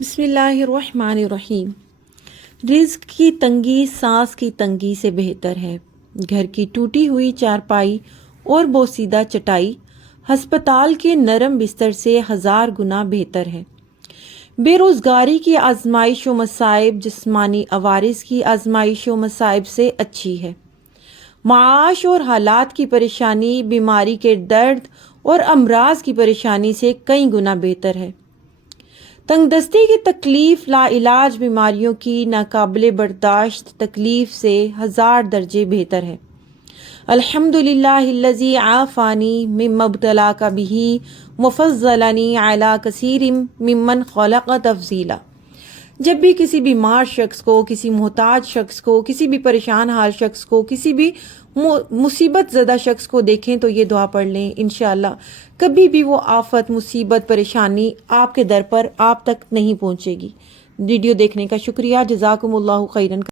بسم اللہ الرحمن الرحیم۔ رزق کی تنگی سانس کی تنگی سے بہتر ہے۔ گھر کی ٹوٹی ہوئی چارپائی اور بوسیدہ چٹائی ہسپتال کے نرم بستر سے 1000 گنا بہتر ہے۔ بے روزگاری کی آزمائش و مصائب جسمانی عوارض کی آزمائش و مصائب سے اچھی ہے۔ معاش اور حالات کی پریشانی بیماری کے درد اور امراض کی پریشانی سے کئی گنا بہتر ہے۔ تنگ دستی کی تکلیف لا علاج بیماریوں کی ناقابل برداشت تکلیف سے 1000 درجے بہتر ہے۔ الحمدللہ الذی عافانی مما ابتلاک بہ وفضلنی علی کثیر ممن خلق تفضیلا۔ جب بھی کسی بیمار شخص کو، کسی محتاج شخص کو، کسی بھی پریشان حال شخص کو، کسی بھی مصیبت زدہ شخص کو دیکھیں تو یہ دعا پڑھ لیں، انشاءاللہ کبھی بھی وہ آفت، مصیبت، پریشانی آپ کے در پر آپ تک نہیں پہنچے گی۔ ویڈیو دیکھنے کا شکریہ، جزاکم اللہ خیرن۔